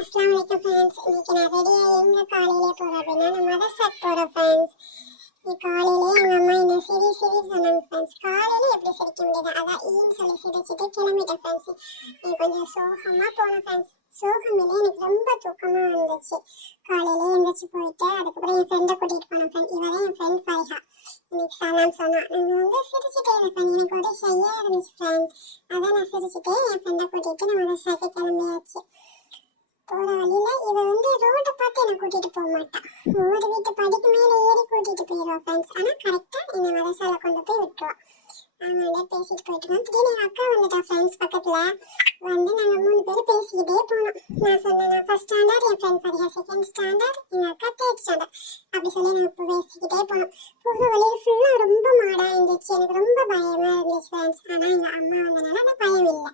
அஸ்ஸலாமு அலைக்கும் ஃப்ரெண்ட்ஸ். இன்னைக்கு நான் ரெடியாக எங்கே காலையிலே போகிறேன் அப்படின்னா நான் மதர்சாக்கு போகிறேன் ஃப்ரெண்ட்ஸ். காலையிலே எங்கள் அம்மா என்ன சிரி சொன்னாங்க ஃப்ரெண்ட்ஸ். காலையில் எப்படி சிரிக்க முடியாது, அதான் ஈன்னு சொல்லி சிரிச்சுட்டு கிளம்பிட்டேன் ஃப்ரெண்ட்ஸ். எனக்கு கொஞ்சம் சோகமாக போனேன் ஃப்ரெண்ட்ஸ். சோகமில்லை, எனக்கு ரொம்ப தூக்கமாக இருந்துச்சு. காலையிலே எழுந்திரிச்சு போயிட்டு அதுக்கப்புறம் என் ஃப்ரெண்டை கூட்டிகிட்டு போனேன் ஃப்ரெண்ட். இவரே என் ஃப்ரெண்ட் ஃபரிஹா. இன்னைக்கு சலாம் சொன்னான். நாங்கள் சிரிச்சுட்டே இருப்பேன். எனக்கு ஒரு ஷையாக இருந்துச்சு ஃப்ரெண்ட்ஸ். அதான் நான் சிரிச்சுட்டே என் ஃப்ரெண்டை கூட்டிகிட்டு நான் மதர்சாக்கு கிளம்பியாச்சு. போற வழியில இவ ரோட்டை பார்த்து என்ன கூட்டிட்டு போக மாட்டான். ஒவ்வொரு வீட்டு படிக்கு மேல ஏறி கூட்டிட்டு போயிடுவா ஃப்ரெண்ட்ஸ். ஆனா கரெக்டா என்ன மதரசால கொண்டு போய் விட்டுருவா. நாங்க பேசிட்டு போயிட்டு இருக்கோம். திடீர்னு எங்க அக்கா வந்துட்டா ஃப்ரெண்ட்ஸ். பக்கத்துல நாங்க 3 பேரும் பேசிக்கிட்டே போனோம். நான் சொன்னேன் நான் ஃபர்ஸ்ட் ஸ்டாண்டர்ட், என் ஃப்ரெண்ட் ஃபரிஹா செகண்ட் ஸ்டாண்டர்ட், எங்க அக்கா தேர்ட் ஸ்டாண்டர்ட் அப்படி சொல்லி நாங்க பேசிக்கிட்டே போனோம். போகிற வழியில ஃபுல்லா ரொம்ப மாடா இருந்துச்சு. எனக்கு ரொம்ப பயமா இருந்துச்சு ஃப்ரெண்ட்ஸ். ஆனா எங்க அம்மா வந்தனால அந்த பயம் இல்லை.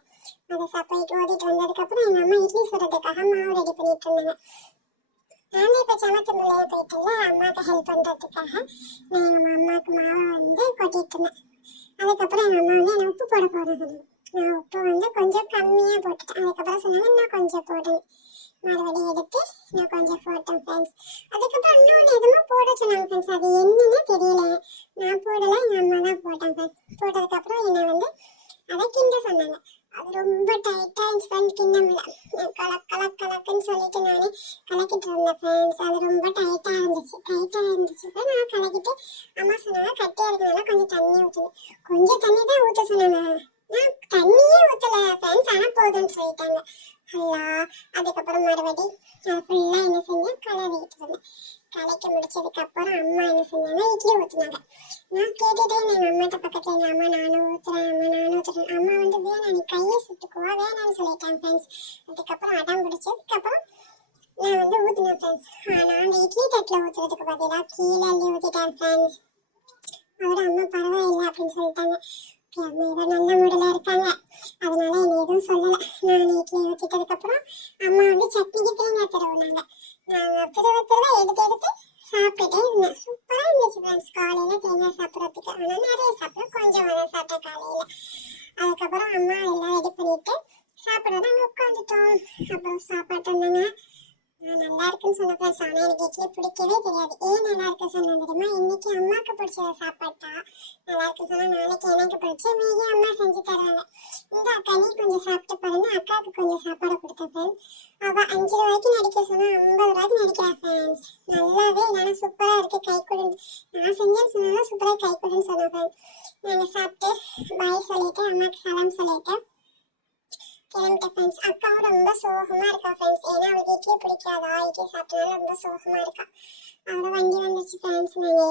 அதை போயிட்டு ஓடிட்டு வந்ததுக்கப்புறம் எங்கள் அம்மா இட்லி சுடுறதுக்காக மாவு ரெடி பண்ணிட்டு இருந்தாங்க. நானே இப்போ சமைச்ச முள்ளைய போயிட்டுல அம்மாவுக்கு ஹெல்ப் பண்ணுறதுக்காக நான் எங்கள் அம்மாவுக்கு மாவை கொட்டிட்டு இருந்தேன். அதுக்கப்புறம் எங்கள் அம்மா என்னை உப்பு போட சொன்னாங்க. நான் உப்பு கொஞ்சம் கம்மியாக போட்டுட்டேன். அதுக்கப்புறம் சொன்னாங்க இன்னும் கொஞ்சம் போடுங்க. மறுபடியும் எடுத்து நான் கொஞ்சம் போட்டேன் ஃப்ரெண்ட்ஸ். அதுக்கப்புறம் இன்னொன்று எதுவுமே போட சொன்னாங்க ஃப்ரெண்ட்ஸ். அது என்னன்னு தெரியல. நான் போடலை, எங்கள் அம்மா தான் போட்டேன் ஃப்ரெண்ட்ஸ். போட்டதுக்கப்புறம் என்னை அதை கிண்ட சொன்னாங்க. அது ரொம்ப டைட்டா இருந்துச்சு ஃப்ரெண்ட். கிண்ண முடியல. கலக்குன்னு சொல்லிட்டு நானே கலக்கிட்டு இருந்தேன் ஃப்ரெண்ட்ஸ். அது ரொம்ப டைட்டா இருந்துச்சு நான் கலக்கிட்டு அம்மா சொன்னாங்க கட்டியா இருக்கனால கொஞ்சம் தண்ணி ஊற்றணும். கொஞ்சம் தண்ணி தான் ஊற்ற சொன்னாங்க. நான் தண்ணியே ஊற்றல ஃப்ரெண்ட்ஸ். ஆனால் போதும்னு சொல்லிட்டாங்க. அல்லா. அதுக்கப்புறம் மறுபடி ஃபுல்லாக என்ன செஞ்சேன், கலரிக்கிட்டு இருந்தேன். கலைக்க முடிச்சதுக்கு அப்புறம் அம்மா என்ன செஞ்சாங்க, இட்லி ஊற்றினாங்க. நான் கேட்டுட்டே எங்கள் அம்மாட்ட பக்கத்தில் எங்கள் அம்மா நானும் ஊற்றுறேன். அம்மா வேணாம் நீ கையை சுட்டுக்குவா வேணாம்னு சொல்லிட்டேன் ஃப்ரெண்ட்ஸ். அதுக்கப்புறம் அடம் பிடிச்சதுக்கப்புறம் நான் ஊற்றினேன் ஃப்ரெண்ட்ஸ். ஆனால் அந்த இட்லி தட்டில் ஊற்றுறதுக்கு பார்த்தீங்கன்னா கீழே அள்ளி ஊற்றிட்டேன் ஃப்ரெண்ட்ஸ். அவரோட அம்மா பரவாயில்லை அப்படின்னு சொல்லிட்டாங்க. அம்மா ஏதோ நல்ல மூடில் இருக்காங்க, அதனால என்னை எதுவும் சொல்லலை. நான் இட்லி ஊற்றிட்டதுக்கப்புறம் அம்மா சட்னிக்கு தேங்காய் திருவினாங்க. நாங்கள் திருவ எடுத்து சாப்பிட்டுட்டே இருந்தேன். சூப்பராக இருந்துச்சு ஃப்ரெண்ட்ஸ். காலையில் தேங்காய் சாப்பிட்றதுக்கு ஆனால் நிறைய சாப்பிட்றேன், கொஞ்சம் சாப்பிட்டேன் காலையில். அதுக்கப்புறம் அம்மா எல்லாம் ரெடி பண்ணிட்டு சாப்பிட்றோம். நாங்கள் உட்காந்துட்டோம். அப்புறம் சாப்பாட்டு இருந்தாங்க. நான் நல்லா இருக்குன்னு சொன்ன ஃப்ரெண்ட்ஸ். ஆனால் எனக்கு இட்லி பிடிக்கவே தெரியாது. ஏன் நல்லா இருக்கு சொன்னேன் தெரியுமா, இன்னைக்கு அம்மாவுக்கு பிடிச்ச சாப்பாட்டா நல்லா இருக்கு சொன்னால் நாளைக்கு எனக்கு பிடிச்ச மீதி அம்மா செஞ்சு தருவாங்க. இந்த அக்கா நீ கொஞ்சம் சாப்பிட்டு பாருங்க. அக்காவுக்கு கொஞ்சம் சாப்பாடு கொடுத்த ஃப்ரெண்ட்ஸ். அவள் 5 ரூபாய்க்கு நடிக்க சொன்னால் 50 ரூபாய்க்கு நடிக்கிறா ஃப்ரெண்ட்ஸ். நல்லாவே இல்லைனா சூப்பராக இருக்குது, கை கொடுன்னு நான் செஞ்சேன்னு சொன்னாலும் சூப்பராக கை கொடுன்னு சொன்னேன் ஃப்ரெண்ட்ஸ். நாங்கள் சாப்பிட்டு பாய் சொல்லிட்டு அம்மாவுக்கு சலாம் சொல்லிட்டு கிளம்பிட்டேன் ஃப்ரெண்ட்ஸ். அக்காவும் ரொம்ப சோகமாக இருக்கா ஃப்ரெண்ட்ஸ். ஏன்னா அவளுக்கு இட்லி பிடிக்காதா, இட்லி சாப்பிட்டனால ரொம்ப சோகமாக இருக்கா. அவரோட வண்டி வந்துச்சு ஃப்ரெண்ட்ஸ். நாங்கள்